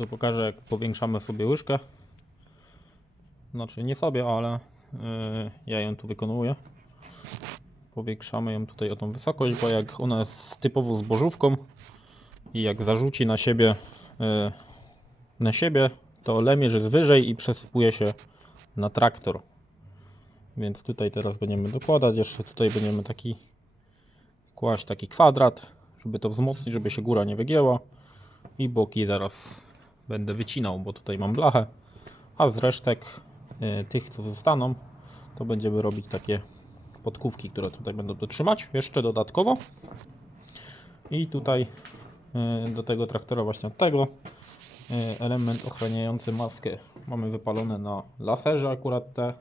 to pokażę jak powiększamy sobie łyżkę. Znaczy nie sobie, ale yy, ja ją tu wykonuję. Powiększamy ją tutaj o tą wysokość, bo jak ona jest typowo zbożówką i jak zarzuci na siebie yy, na siebie, to lemierz jest wyżej i przesypuje się na traktor. Więc tutaj teraz będziemy dokładać, jeszcze tutaj będziemy taki kłaść taki kwadrat, żeby to wzmocnić, żeby się góra nie wygięła i boki zaraz będę wycinał, bo tutaj mam blachę, a z resztek y, tych, co zostaną, to będziemy robić takie podkówki, które tutaj będą to trzymać jeszcze dodatkowo. I tutaj y, do tego traktora właśnie od tego y, element ochraniający maskę mamy wypalone na laserze akurat te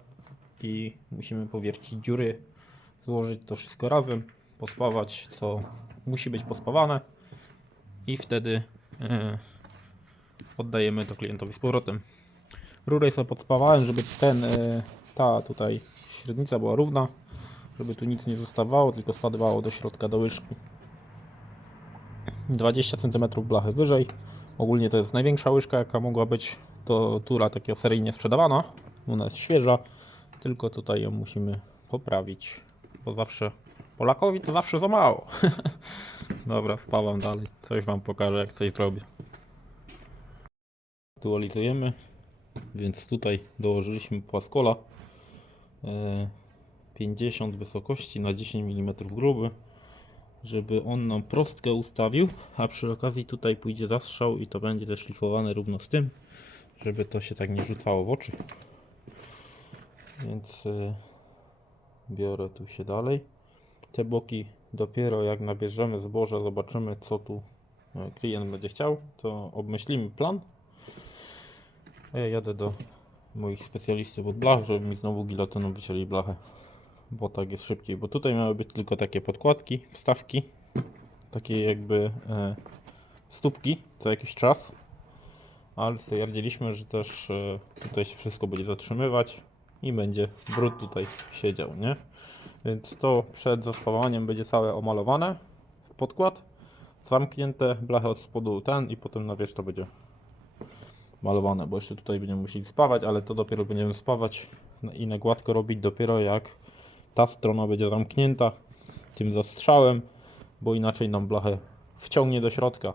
i musimy powiercić dziury, złożyć to wszystko razem, pospawać co musi być pospawane i wtedy e, oddajemy to klientowi z powrotem. Rurę sobie podspawałem, żeby ten, e, ta tutaj średnica była równa, żeby tu nic nie zostawało, tylko spadywało do środka do łyżki. 20 cm blachy wyżej. Ogólnie to jest największa łyżka jaka mogła być. To tura takiego seryjnie sprzedawana. Ona jest świeża, tylko tutaj ją musimy poprawić, bo zawsze Polakowi to zawsze za mało. Dobra, spawam dalej. Coś wam pokażę, jak coś zrobię. Aktualizujemy, więc tutaj dołożyliśmy płaskola e, 50 wysokości na 10 mm gruby, żeby on nam prostkę ustawił, a przy okazji tutaj pójdzie zastrzał i to będzie też szlifowane równo z tym, żeby to się tak nie rzucało w oczy. Więc e, biorę tu się dalej. Te boki dopiero jak nabierzemy zboże, zobaczymy co tu e, klient będzie chciał, to obmyślimy plan. Ja jadę do moich specjalistów od blach, żeby mi znowu gilotyną wycięli blachę. Bo tak jest szybciej. Bo tutaj miały być tylko takie podkładki, wstawki, takie jakby e, stópki co jakiś czas. Ale stwierdziliśmy, że też e, tutaj się wszystko będzie zatrzymywać i będzie brud tutaj siedział, nie? Więc to przed zaspawaniem będzie całe omalowane podkład, zamknięte, blachę od spodu ten i potem na wierzch to będzie malowane, bo jeszcze tutaj będziemy musieli spawać, ale to dopiero będziemy spawać i na gładko robić dopiero jak ta strona będzie zamknięta tym zastrzałem, bo inaczej nam blachę wciągnie do środka.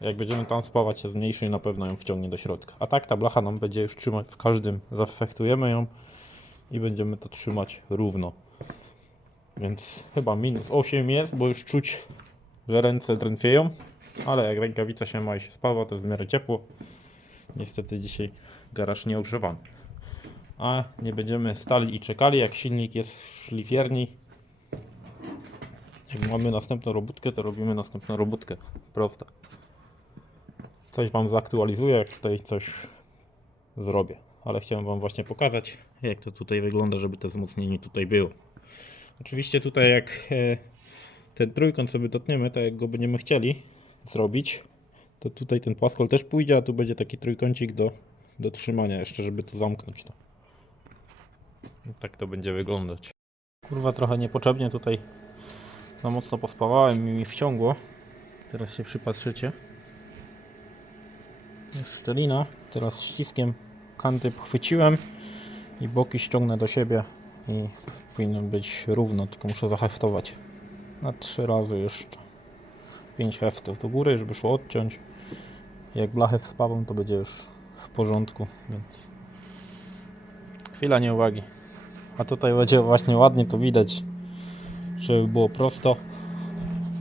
Jak będziemy tam spawać się zmniejszy na pewno ją wciągnie do środka. A tak ta blacha nam będzie już trzymać w każdym, zafektujemy ją i będziemy to trzymać równo. Więc chyba minus 8 jest, bo już czuć, że ręce drętwieją. Ale jak rękawica się ma i się spawa, to jest w miarę ciepło. Niestety dzisiaj garaż nie ogrzewany. A nie będziemy stali i czekali, jak silnik jest w szlifierni. Jak mamy następną robótkę, to robimy następną robótkę. Proste. Coś Wam zaktualizuję, jak tutaj coś zrobię. Ale chciałem Wam właśnie pokazać, jak to tutaj wygląda, żeby to wzmocnienie tutaj było. Oczywiście tutaj jak e, ten trójkąt sobie dotniemy, tak jak go będziemy chcieli zrobić, to tutaj ten płaskol też pójdzie, a tu będzie taki trójkącik do, do trzymania jeszcze, żeby tu zamknąć to. I tak to będzie wyglądać. Kurwa trochę niepotrzebnie tutaj za mocno pospawałem i mi wciągło. Teraz się przypatrzycie. Jest szczelina. Teraz ściskiem kanty chwyciłem i boki ściągnę do siebie i powinno być równo, tylko muszę zaheftować na trzy razy jeszcze. 5 heftów do góry, żeby szło odciąć. Jak blachę wspawą, to będzie już w porządku, więc chwila nieuwagi. A tutaj będzie właśnie ładnie to widać, żeby było prosto,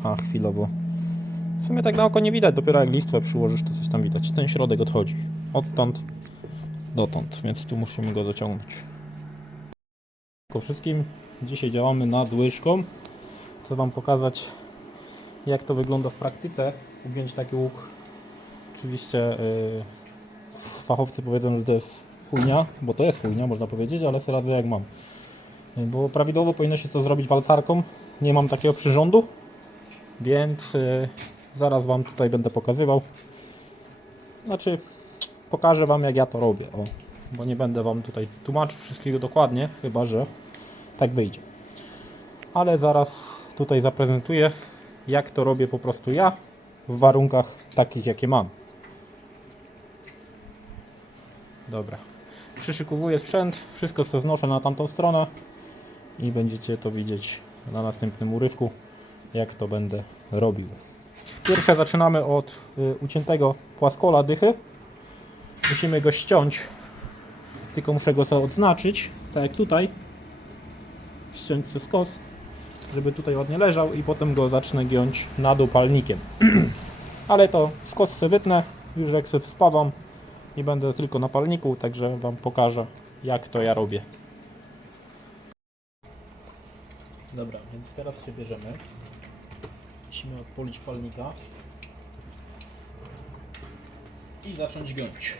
a chwilowo. W sumie tak na oko nie widać, dopiero jak listwę przyłożysz, to coś tam widać. Ten środek odchodzi. Odtąd dotąd, więc tu musimy go dociągnąć. Przede wszystkim dzisiaj działamy nad łyżką. Chcę Wam pokazać jak to wygląda w praktyce. Ugiąć taki łuk. Oczywiście yy, fachowcy powiedzą, że to jest chujnia, bo to jest chujnia, można powiedzieć, ale sobie radzę jak mam. Yy, Bo prawidłowo powinno się to zrobić walcarką. Nie mam takiego przyrządu, więc yy, zaraz Wam tutaj będę pokazywał. Znaczy, pokażę Wam jak ja to robię. O, bo nie będę Wam tutaj tłumaczył wszystkiego dokładnie, chyba że tak wyjdzie. Ale zaraz tutaj zaprezentuję, jak to robię po prostu ja w warunkach takich, jakie mam. Dobra. Przyszykowuję sprzęt, wszystko co znoszę na tamtą stronę i będziecie to widzieć na następnym urywku, jak to będę robił. Pierwsze zaczynamy od y, uciętego płaskola dychy. Musimy go ściąć, tylko muszę go odznaczyć, tak jak tutaj. Ściąć sobie skos, żeby tutaj ładnie leżał i potem go zacznę giąć na dół palnikiem. Ale to skos sobie wytnę, już jak sobie spawam i będę tylko na palniku, także Wam pokażę jak to ja robię. Dobra, więc teraz się bierzemy. Musimy odpolić palnika i zacząć giąć.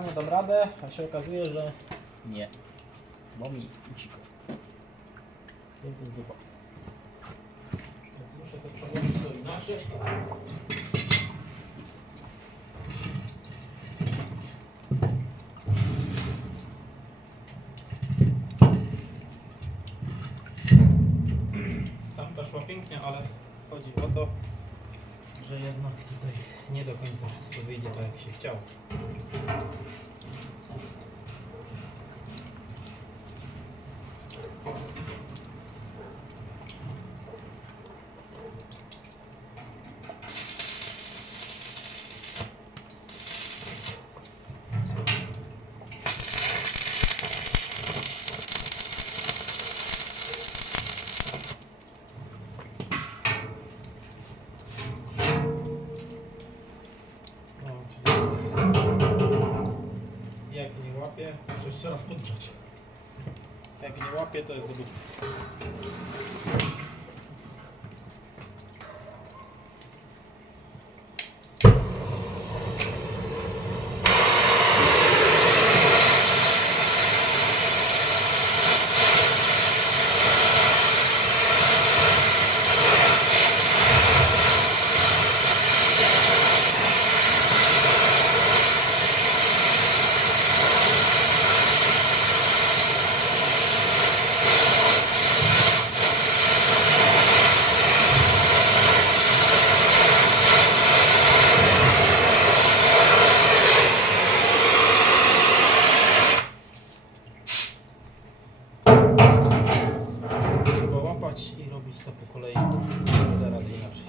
Połapania dam radę, a się okazuje, że nie. Bo mi uciekł. Więc jest dupa. Więc muszę to przełożyć to inaczej. Tam szła pięknie, ale chodzi o to, że jednak tutaj nie do końca wszystko wyjdzie tak jak się chciało. Nie łapie, muszę jeszcze raz podgrzać. Jak nie łapie, to jest do dupy. I robić to po kolei. Nie da rady inaczej.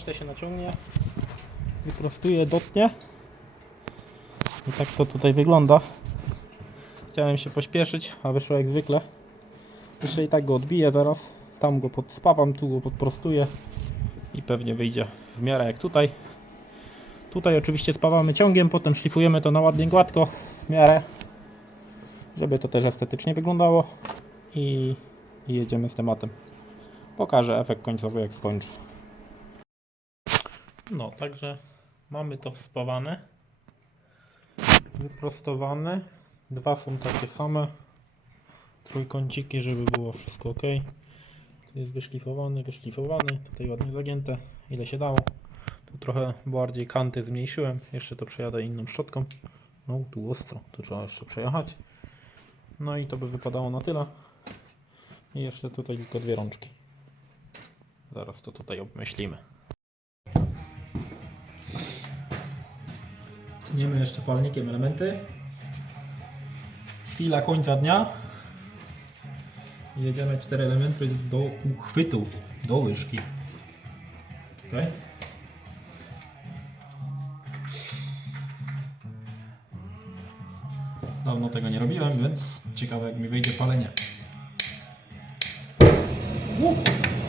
Resztę się naciągnie, wyprostuje, dotnie. I tak to tutaj wygląda. Chciałem się pośpieszyć, a wyszło jak zwykle. Jeszcze i tak go odbiję zaraz. Tam go podspawam, tu go podprostuję i pewnie wyjdzie w miarę jak tutaj. Tutaj oczywiście spawamy ciągiem, potem szlifujemy to na ładnie gładko w miarę, żeby to też estetycznie wyglądało i, jedziemy z tematem. Pokażę efekt końcowy jak skończę. No, także mamy to wspawane, wyprostowane. Dwa są takie same, trójkąciki, żeby było wszystko ok. Tu jest wyszlifowany, wyszlifowany, tutaj ładnie zagięte, ile się dało. Tu trochę bardziej kanty zmniejszyłem, jeszcze to przejadę inną szczotką. No, tu ostro, tu trzeba jeszcze przejechać. No i to by wypadało na tyle. I jeszcze tutaj tylko dwie rączki. Zaraz to tutaj obmyślimy. Tniemy jeszcze palnikiem elementy. Chwila końca dnia. Jedziemy cztery elementy do uchwytu, do łyżki. Okay. Dawno tego nie robiłem, więc ciekawe jak mi wyjdzie palenie. Uh.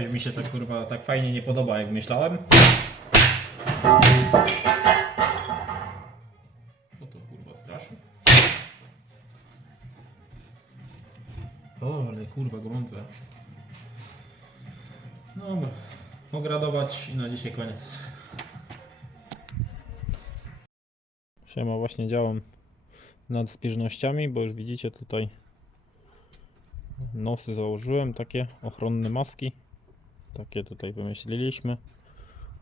Jakoś mi się tak kurwa tak fajnie nie podoba jak myślałem. O to kurwa straszne. O, ale kurwa gorące. Dobra. Mogę radować i na dzisiaj koniec. Siema, właśnie działam nad zbieżnościami, bo już widzicie tutaj nosy założyłem, takie ochronne maski. Takie tutaj wymyśliliśmy.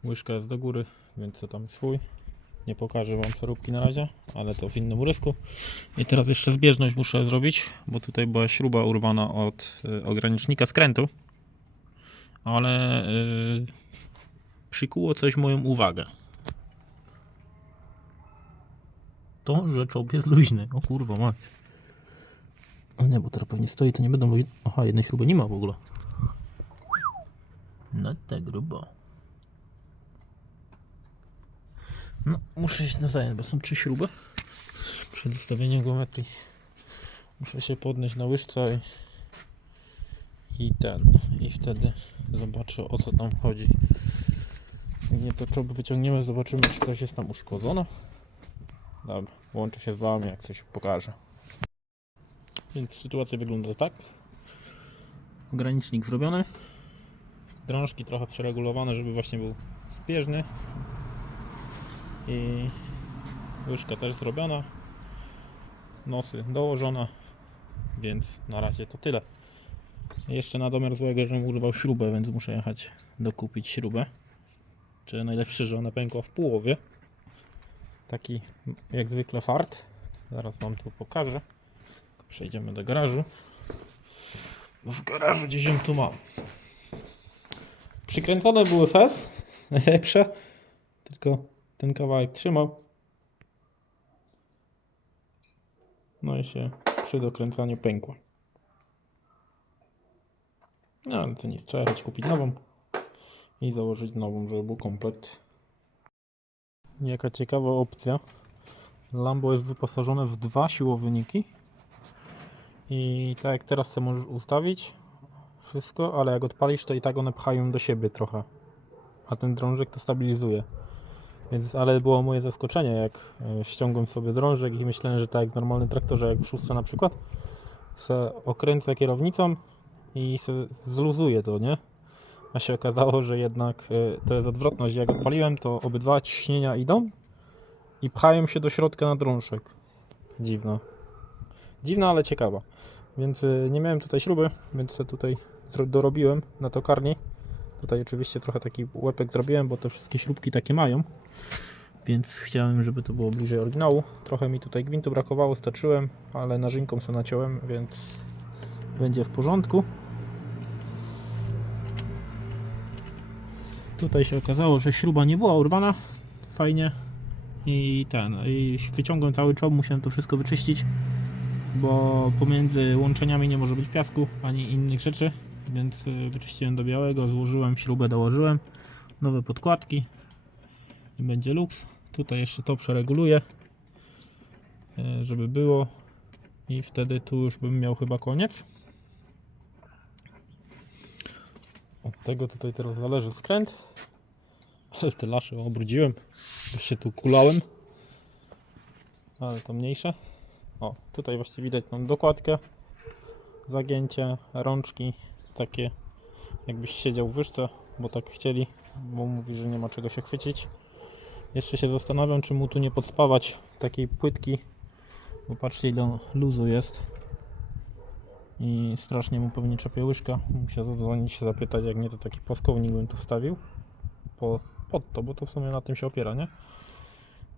Łyżka jest do góry, więc to tam swój. Nie pokażę wam przeróbki na razie, ale to w innym urywku. I teraz jeszcze zbieżność muszę zrobić, bo tutaj była śruba urwana od y, ogranicznika skrętu. Ale y, przykuło coś moją uwagę. To, że jest luźny. O kurwa, mać. Nie, bo teraz pewnie stoi, to nie będą luźne. Aha, jednej śruby nie ma w ogóle. No tak grubo. No, muszę się nawzajem, bo są trzy śruby. Przed ustawieniem geometrii muszę się podnieść na łyżce i, i ten, i wtedy zobaczę o co tam chodzi. Nie to czołg wyciągniemy, zobaczymy czy coś jest tam uszkodzone. Dobra, łączę się z wami jak coś pokażę. Więc sytuacja wygląda tak. Ogranicznik zrobiony. Drążki trochę przeregulowane, żeby właśnie był zbieżny. I łyżka też zrobiona. Nosy dołożone. Więc na razie to tyle. Jeszcze na domiar złego, żebym urwał śrubę, więc muszę jechać dokupić śrubę. Czy najlepsze, że ona pękła w połowie. Taki jak zwykle fart. Zaraz wam tu pokażę. Przejdziemy do garażu. W garażu gdzieś ją tu mam. Przykręcone były fez, najlepsze, tylko ten kawałek trzymał. No i się przy dokręcaniu pękła. No ale to nic, trzeba jechać kupić nową i założyć nową, żeby był komplet. Jaka ciekawa opcja. Lambo jest wyposażone w dwa siłowniki. I tak jak teraz sobie możesz ustawić wszystko, ale jak odpalisz, to i tak one pchają do siebie trochę. A ten drążek to stabilizuje. Więc, ale było moje zaskoczenie, jak e, ściągłem sobie drążek i myślałem, że tak jak w normalnym traktorze, jak w szóstce na przykład, se okręcę kierownicą i se zluzuję to, nie? A się okazało, że jednak e, to jest odwrotność. Jak odpaliłem, to obydwa ciśnienia idą i pchają się do środka na drążek. Dziwna. Dziwna, ale ciekawa. Więc y, nie miałem tutaj śruby, więc se tutaj dorobiłem na tokarni. Tutaj oczywiście trochę taki łepek zrobiłem, bo te wszystkie śrubki takie mają. Więc chciałem, żeby to było bliżej oryginału. Trochę mi tutaj gwintu brakowało, stoczyłem, ale narzynką sobie naciąłem, więc będzie w porządku. Tutaj się okazało, że śruba nie była urwana. Fajnie. I ten, i wyciągłem cały czołg, musiałem to wszystko wyczyścić bo pomiędzy łączeniami nie może być piasku ani innych rzeczy, więc y, wyczyściłem do białego, złożyłem śrubę, dołożyłem nowe podkładki i będzie luks. Tutaj jeszcze to przereguluję, y, żeby było i wtedy tu już bym miał chyba koniec. Od tego tutaj teraz zależy skręt, ale te lasze obrudziłem, już się tu kulałem, ale to mniejsze. O, tutaj właśnie widać mam dokładkę, zagięcie, rączki takie jakbyś siedział w wyżce, bo tak chcieli, bo mówi, że nie ma czego się chwycić. Jeszcze się zastanawiam, czy mu tu nie podspawać takiej płytki, bo patrzcie ile luzu jest i strasznie mu pewnie czepie łyżka. Muszę zadzwonić się zapytać, jak nie to taki płaskownik bym tu wstawił po, pod to, bo to w sumie na tym się opiera, nie?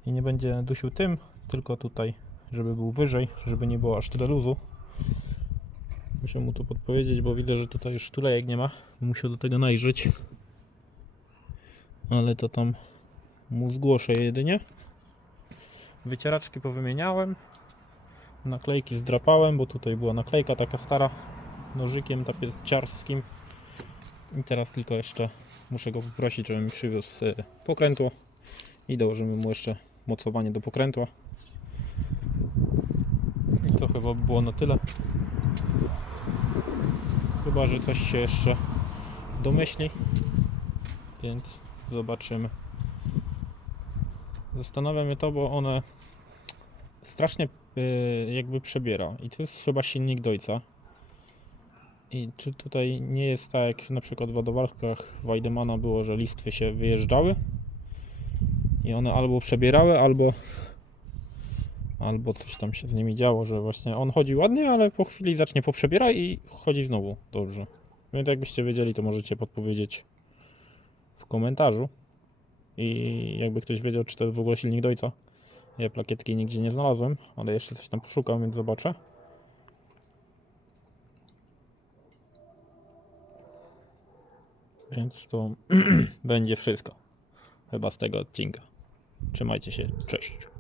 I nie będzie dusił tym, tylko tutaj żeby był wyżej, żeby nie było aż tyle luzu. Muszę mu tu podpowiedzieć, bo widzę, że tutaj już tulejek nie ma. Musiał do tego najrzeć. Ale to tam mu zgłoszę jedynie. Wycieraczki powymieniałem. Naklejki zdrapałem, bo tutaj była naklejka taka stara. Nożykiem tapieciarskim. I teraz tylko jeszcze muszę go poprosić, żeby mi przywiózł y, pokrętło. I dołożymy mu jeszcze mocowanie do pokrętła. I to chyba by było na tyle. Chyba, że coś się jeszcze domyśli, więc zobaczymy. Zastanawia mnie to, bo one strasznie y, jakby przebiera i to jest chyba silnik Dojca. I czy tutaj nie jest tak jak na przykład w ładowarkach Weidemana było, że listwy się wyjeżdżały i one albo przebierały, albo albo coś tam się z nimi działo, że właśnie on chodzi ładnie, ale po chwili zacznie poprzebierać i chodzi znowu dobrze. Więc jakbyście wiedzieli, to możecie podpowiedzieć w komentarzu. I jakby ktoś wiedział, czy to jest w ogóle silnik Dojca. Ja plakietki nigdzie nie znalazłem, ale jeszcze coś tam poszukam, więc zobaczę. Więc to będzie wszystko. Chyba z tego odcinka. Trzymajcie się, cześć.